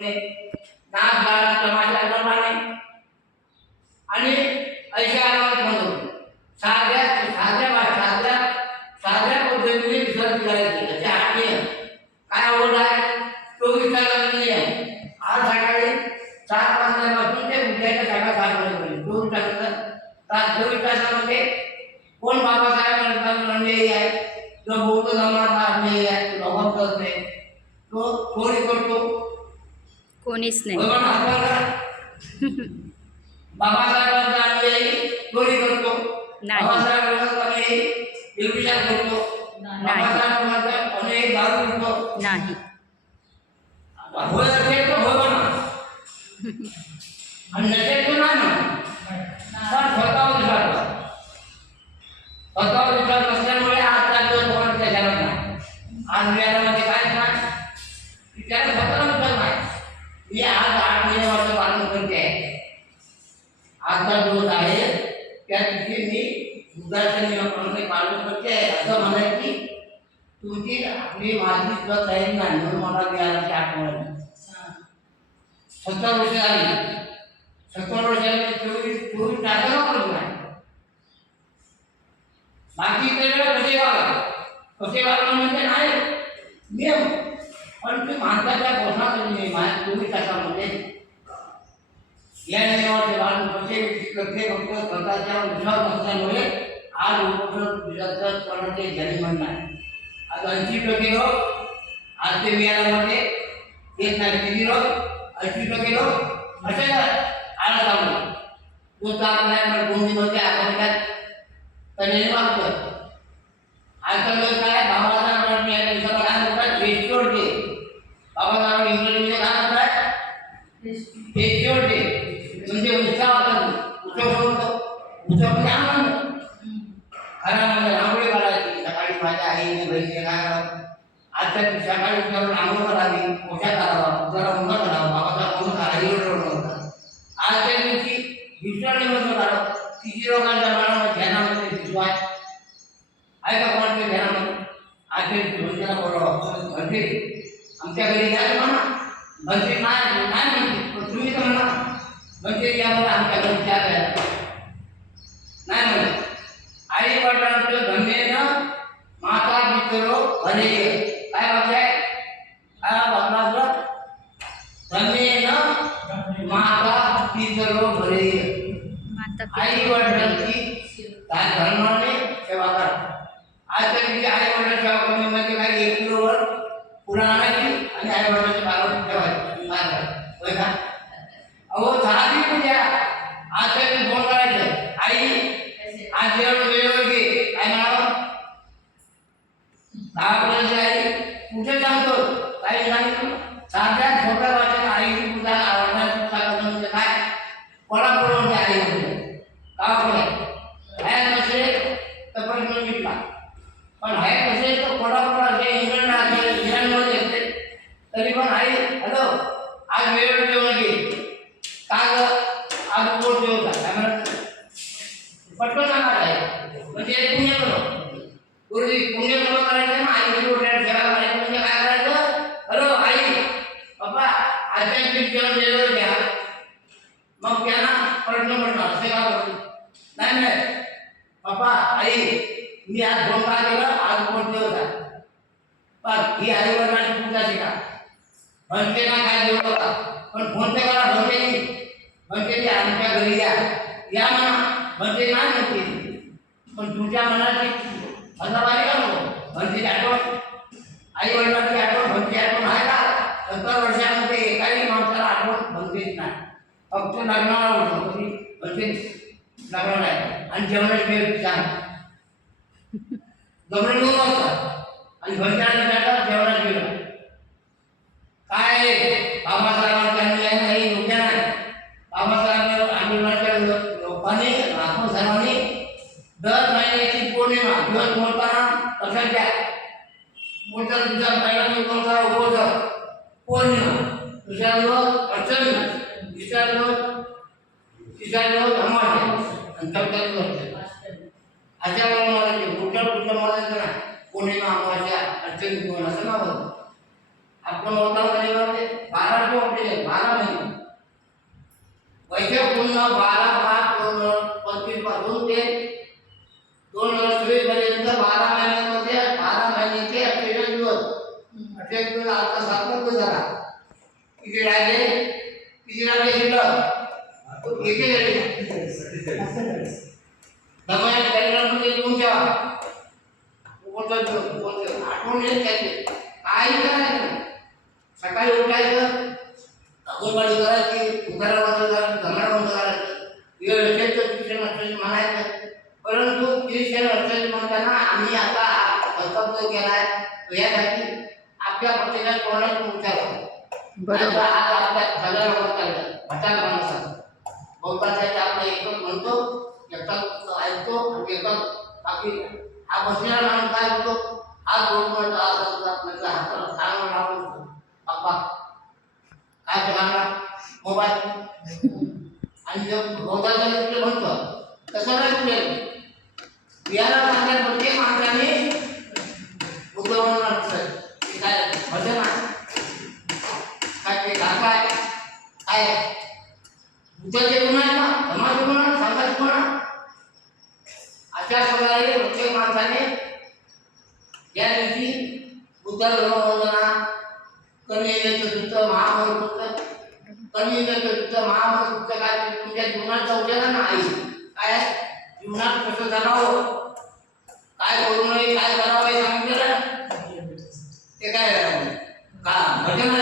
नाच गाणं तमाशा करणारे आणि अशा म्हणून साध्या साध्या साध्या साध्या पद्धतीने विसर्जन करायचे त्याचे आज्ञा काय आवड आहे 24 तासाचा नियम आज सकाळी 7:05 वाजून ते उद्याच्या सकाळी 7 वाजेपर्यंत 24 तासामध्ये कोण बाबासाहेब मंडळी आहे जो बौद्ध धर्माचा मंडळी आहे लोकांना करत नाही तो चोरी करतो कोणीच नाही बाबासाहेबांचा मंडळी चोरी करतो नाही बाबासाहेबांचा निर्विचार करतो बाबासाहेबांचा अनेक दारू पितो नाही होय असेल तर होय म्हणा आणि नसेल तर नाही म्हणा पण स्वतःवर विश्वास नसल्यामुळे आज चालतो कोणाच्या जन्मात नाही आज वेळामध्ये काहीच नाही त्याला स्वतःला विश्वास नाही मी आज 8 नियमाचं पालन करते आहे आजचा दिवस आहे त्या दिवशी मी दुधाच्या नियमाप्रमाणे पालन करते आहे असं म्हणाय की तुमची आपली माझी तुला तयारी नाही म्हणून मला मिळाल्याची आठवण 70 वर्ष झाली 70 वर्षांनी 24 तासाला करत नाही बाकी कसे वागणं म्हणजे नाही नियम पण तुम्ही माणसाच्या पोषणाचा नियम आहे 24 तासामध्ये या नियमाचे पालन प्रत्येक व्यक्ती फक्त स्वतःच्या विश्वास नसल्यामुळे आज उपोषण करण्याचे जन्म नाही आज 80% लोक आज ते मिळाल्यामध्ये येत नाही किती लोक 80% लोक असे आळस लावले तो आपल्या गोंडी होते आपण त्याने मागतो आजकाल लोक काय बाबासाहेब या दिवसाला काय म्हणतात फेस्टिवल डे बाबासाहेब इंग्रजीमध्ये काय म्हणतात फेस्टिवल डे म्हणजे उत्सव म्हणजे आनंद घरामध्ये रांगोळी काढायची सकाळी माझ्या आईने बहिणीने काय करावं आजच्या सकाळी उठल्यावर रांगोळी करावी पोशाख करावा जरा उन्हा करावा बाबासाहेब म्हणून करावी आजच्या दिवशी दुसऱ्या निवडणूक काढावं तिची लोकांच्या मनामध्ये ध्यानामध्ये विश्वास आहे का कोणाच्या ध्यानामध्ये आजच्या भंतेला बोलावं भंते आमच्या घरी या म्हणा भंते नाही म्हणते पण तुम्ही तर म्हणा भंते यामध्ये आमच्या घरी त्या नाही म्हणत आई वडिलांचं धन्येनं माता पितरो भरे काय वाक्य आहे काय वाक्याचं धन्येनं माता पितरो भरे आई वडिलांची धर्माने सेवा करा आजच्या दिवशी आई वडिलांची सेवा करणे म्हणजे काही 1 किलोवर पुन्हा आणायची आणि आई वडिलांच्या पायावर ठेवायची होय का अहो झाली पूजा आजच्या दिवशी फोन करायचं आई आज जेवण वेळेवर घे काय म्हणावं 10 वर्षाची आई कुठे सांगतो काही सांगितलं साध्या छोट्या भाषेत आईची पूजा आवडण्याची पूजा करणं म्हणजे काय कोल्हापूरमध्ये आई म्हणजे गावाकडे हॅ नसेल तर प्रश्न मिटला पण हॅ नसेल तर कोल्हापूर असेल इंग्लंड असेल इराणमध्ये असेल तरी पण आई हॅलो आज वेळेवर जेवण घे का ग आज पोट जेवता काय म्हणत पटकन सांगायचं आहे म्हणजे पुण्य करो गुरुजी पुण्य करो करायचं ना आईची वडिलांची सेवा करायची म्हणजे काय करायचं हॅलो आई पप्पा आजच्या दिवशी जेवण वेळेवर घ्या मग त्यांना प्रश्न पडला असे का करतो नाही पप्पा आई मी आज 2 तास केलं आज कोण दिवस आहे पण ही आई वडिलांची पूजा शिका म्हणते ना काय जेवढं होता पण फोन पे करा म्हणते आमच्या घरी या म्हणा म्हणते नाही म्हणते पण तुमच्या मनाची हजाबारी का नको म्हणते आठवण आई वडिलांची आठवण म्हणते आठवण आहे का 70 वर्षामध्ये एकाही माणसाला आठवण म्हणतेच नाही फक्त लग्नाला होतो कधी म्हणजे लग्न नाही आणि जेवणाची वेळ सांग जमणे 2 वाजता आणि घरच्या जेवणाची वेळ काय बाबासाहेबांच्या नाही योग्य नाही बाबासाहेब आंदोलनाच्या लोकांनी महात्मा सर्वांनी दर महिन्याची पौर्णिमा दिवस मोडताना लक्षात घ्या मोठ्या दिवसात पहिला दिवस कोणता उपवास पौर्णिमा दुसरा दिवस अष्टमी तिसरा दिवस अमावस्या आणि चौथा दिवस अशा प्रमाणे कुठल्या म्हणायचं ना पौर्णिमा अमावस्या अष्टमी दिवस असं नाव होतं आपण होता महिन्यामध्ये 12 किंवा 12 महिने वैशाख पूर्ण 12 भाग 25 पासून ते 2024 पर्यंत 12 महिन्यांमध्ये 12 महिन्याचे 48 दिवस 48 दिवस आता 7 दिवस झाला किती राहिले शिल्लक किती राहिले दमया कॅलेंडरमध्ये लिहून ठेवा आठवण येत काही करायचं सकाळी उठायचं अंगणवाडी करायची उखारा बंद करायचं धंदा बंद करायचं वेळ शिक्षण असल्याचे म्हणायचं परंतु शिक्षण असल्याचे म्हणताना आम्ही आता संकल्प केला आहे यासाठी आपल्या पक्षाला कोणाला विचारावं बरोबर. आज आपल्या सगळ्या भटाला माणसाचं बहुतांशाचे आपलं एकच म्हणतो एकच ऐकतो आणि एकच बाकी हा बसलेला माणूस काय होतो आज दोन म्हणतो आज आपल्याला हाताला चांगला लावतो बाप्पा काय चांगला मोबाईल आणि जर बहुतांश तिकडे म्हणतो तसं नाही तुझे बिहारा चांगल्या प्रत्येक माणसाने उद्योगांना काय भजन आहे काय ते काय काय बुद्धाचे गुण आहेत ना धर्माचे गुण आहेत संघाचे गुण आहेत अशा प्रकारे प्रत्येक माणसाने या दिवशी बुद्धाला धर्मवंदना कलियुगाचं सूत्र महामंत्र कलियुगाचं सूत्र महामंत्र काय तुमच्या जीवनात उद्याला नाही काय जीवनात कसं जाणावं काय करू नये काय करावं हे सांगितलं ते काय का भजन